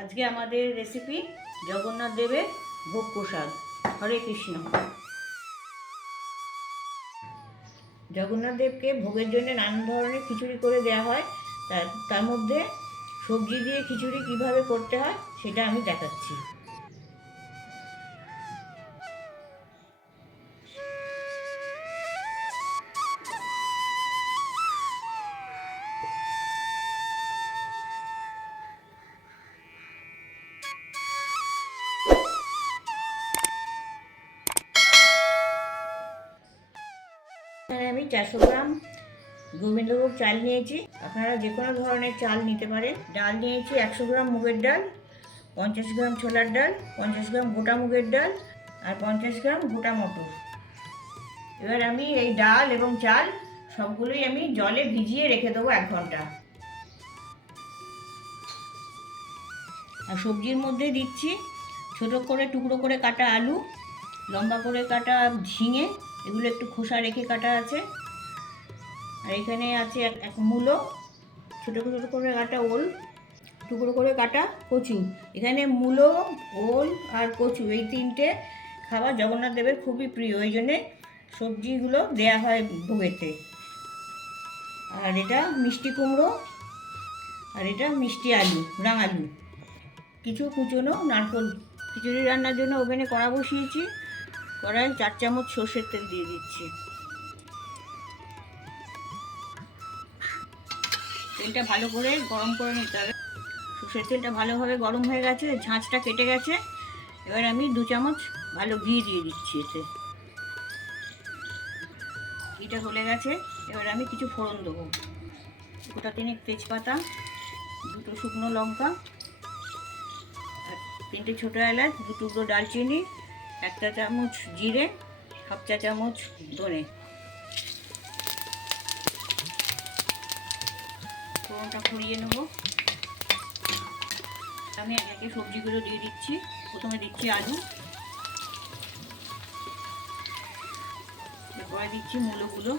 আজকে আমাদের রেসিপি জগন্নাথ দেবের ভোগ প্রসাদ। হরে কৃষ্ণ। জগন্নাথ দেবকে ভোগের জন্য নানান ধরনের খিচুড়ি করে দেওয়া হয়। তার মধ্যে সবজি দিয়ে খিচুড়ি কিভাবে করতে হয় সেটা আমি দেখাচ্ছি। আমি 400 গ্রাম গোবিন্দভোগ চাল নিয়েছি। আপনারা যে কোনো ধরনের চাল নিতে পারেন। ডাল নিয়েছি 100 গ্রাম মুগের ডাল, 50 গ্রাম ছোলার ডাল, 50 গ্রাম গোটা মুগের ডাল আর 50 গ্রাম গোটা মটর। এবার আমি এই ডাল এবং চাল সবগুলোই আমি জলে ভিজিয়ে রেখে দেবো 1 ঘন্টা। আর সবজির মধ্যে দিচ্ছি ছোটো করে টুকরো করে কাটা আলু, লম্বা করে কাটা ঝিঙে, এগুলো একটু খোসা রেখে কাটা আছে। আর এখানে আছে এক মূলো, ছোটো ছোটো করে কাটা ওল, টুকরো করে কাটা কচু। এখানে মূলো, ওল আর কচু এই তিনটে খাবার জগন্নাথ দেবের খুবই প্রিয়, ওই জন্যে সবজিগুলো দেয়া হয় ভোগেতে। আর এটা মিষ্টি কুমড়ো, আর এটা মিষ্টি আলু, রাঙালু, কিছু কুচনো নারকেল। খিচুড়ি রান্নার জন্য ওভেনে কড়া বসিয়েছি। কড়াই 4 চামচ সর্ষের তেল দিয়ে দিচ্ছি। তেলটা ভালো করে গরম করে নিতে হবে। সর্ষের তেলটা ভালোভাবে গরম হয়ে গেছে, ঝাঁঝটা কেটে গেছে। এবার আমি 2 চামচ ভালো ঘি দিয়ে দিচ্ছি এতে। ঘিটা গলে গেছে। এবার আমি কিছু ফোড়ন দেবো। গোটা 3 তেজপাতা, 2 শুকনো লঙ্কা, আর 3টে ছোটো এলাচ, 2 টুকরো ডালচিনি, 1 চা চামচ জিরে, 1/2 চা চামচ ধনে। ফোড়নটা ফুরিয়ে নেব। আমি একে সবজিগুলো দিয়ে দিচ্ছি। প্রথমে দিচ্ছি আলু, তারপরে দিচ্ছি মূলোগুলো,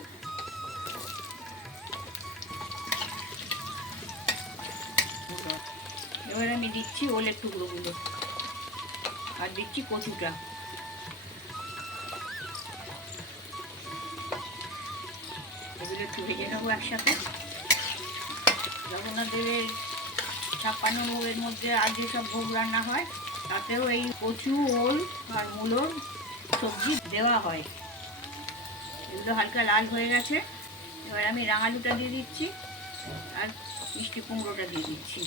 এবার আমি দিচ্ছি ওলের টুকরোগুলো, আর দিচ্ছি কচুটা। এগুলো একটু ভেজে নেবো একসাথে। জগন্নাথ দেবের 56 ভোগের মধ্যে আর যেসব ভোগ রান্না হয় তাতেও এই কচু, ওল আর মূলোর সবজি দেওয়া হয়। এগুলো হালকা লাল হয়ে গেছে। এবার আমি রাঙালুটা দিয়ে দিচ্ছি আর মিষ্টি কুমড়োটা দিয়ে দিচ্ছি।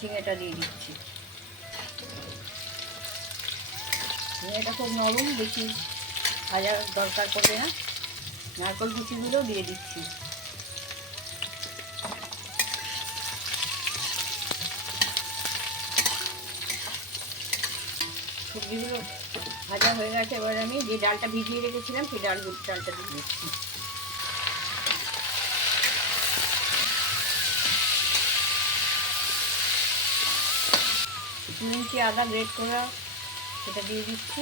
ঝিঙেটা দিয়ে দিচ্ছি। ঝিঙেটা খুব নরম, বেশি ভাজার দরকার পড়বে না। নারকেল কুচিগুলো দিয়ে দিচ্ছি। সবজিগুলো ভাজা হয়ে গেছে। এবার আমি যে ডালটা ভিজিয়ে রেখেছিলাম সেই ডালটা দিয়ে দিচ্ছি। ইঞ্চি আদা গ্রেট করা সেটা দিয়ে দিচ্ছি।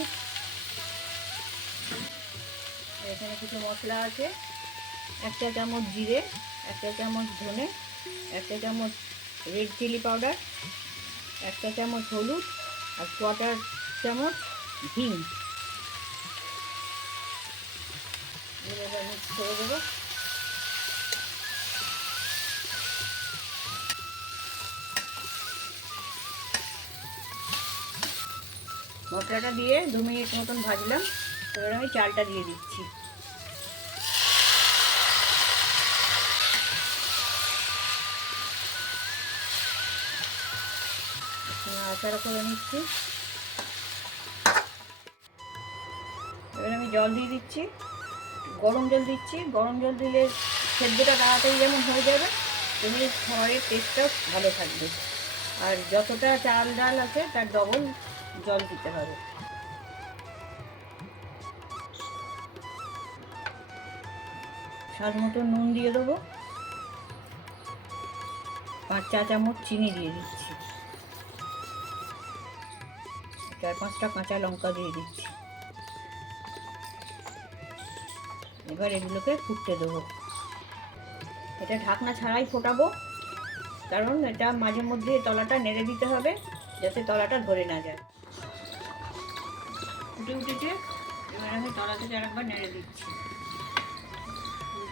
এখানে কিছু মশলা আছে। 1 চা চামচ জিরে, 1 চা চামচ ধনে, 1 চা চামচ রেড চিলি পাউডার, 1 চা চামচ হলুদ আর 1/4 চামচ হিং। মিক্স করে দেবো। মশলাটা দিয়ে 2 মিনিট মতন ভাজলাম। এবার আমি চালটা দিয়ে দিচ্ছি। নাড়াচাড়া করে নিচ্ছি। এবার আমি জল দিয়ে দিচ্ছি, গরম জল দিচ্ছি। গরম জল দিলে সেদ্ধটা তাড়াতাড়ি যেমন হয়ে যাবে, তেমনি খাবারের টেস্টটাও ভালো থাকবে। আর যতটা চাল ডাল আছে তার ডবল জল দিতে হবে। স্বাদ মতো নুন দিয়ে দেবো। 5 চা চামচ চিনি দিয়ে দিচ্ছি, 4-5টা কাঁচা লঙ্কা দিয়ে দিচ্ছি। এবার এগুলোকে ফুটতে দেবো। এটা ঢাকনা ছাড়াই ফোটাবো, কারণ এটা মাঝে মধ্যে তলাটা নেড়ে দিতে হবে যাতে তলাটা ধরে না যায়। ফুটে উঠেছে, এবার আমি তলা থেকে আরেকবার নেড়ে দিচ্ছি।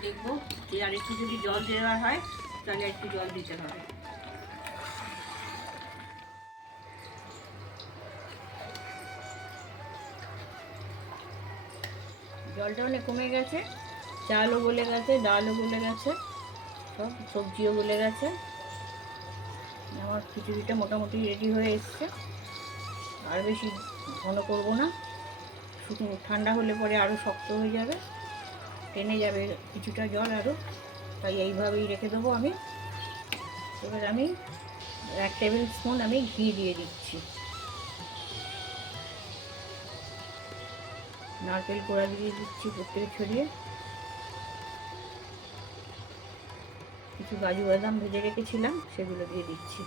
দেখবো যে আর একটু যদি জল দেওয়া হয় তাহলে একটু জল দিতে হবে। জলটা অনেক কমে গেছে, চালও গলে গেছে, ডালও গলে গেছে, সব সবজিও গলে গেছে। আমার খিচুড়িটা মোটামুটি রেডি হয়ে এসছে। আর বেশি ঘন করব না, শুধু ঠান্ডা হলে পরে আরও শক্ত হয়ে যাবে, টেনে যাবে কিছুটা জল আরও, তাই এইভাবেই রেখে দেবো আমি। এবার আমি 1 টেবিল স্পুন আমি ঘি দিয়ে দিচ্ছি, নারকেল কোড়া দিয়ে দিচ্ছি প্রত্যেকে ছড়িয়ে, কিছু কাজু বাদাম ভেজে রেখেছিলাম সেগুলো দিয়ে দিচ্ছি।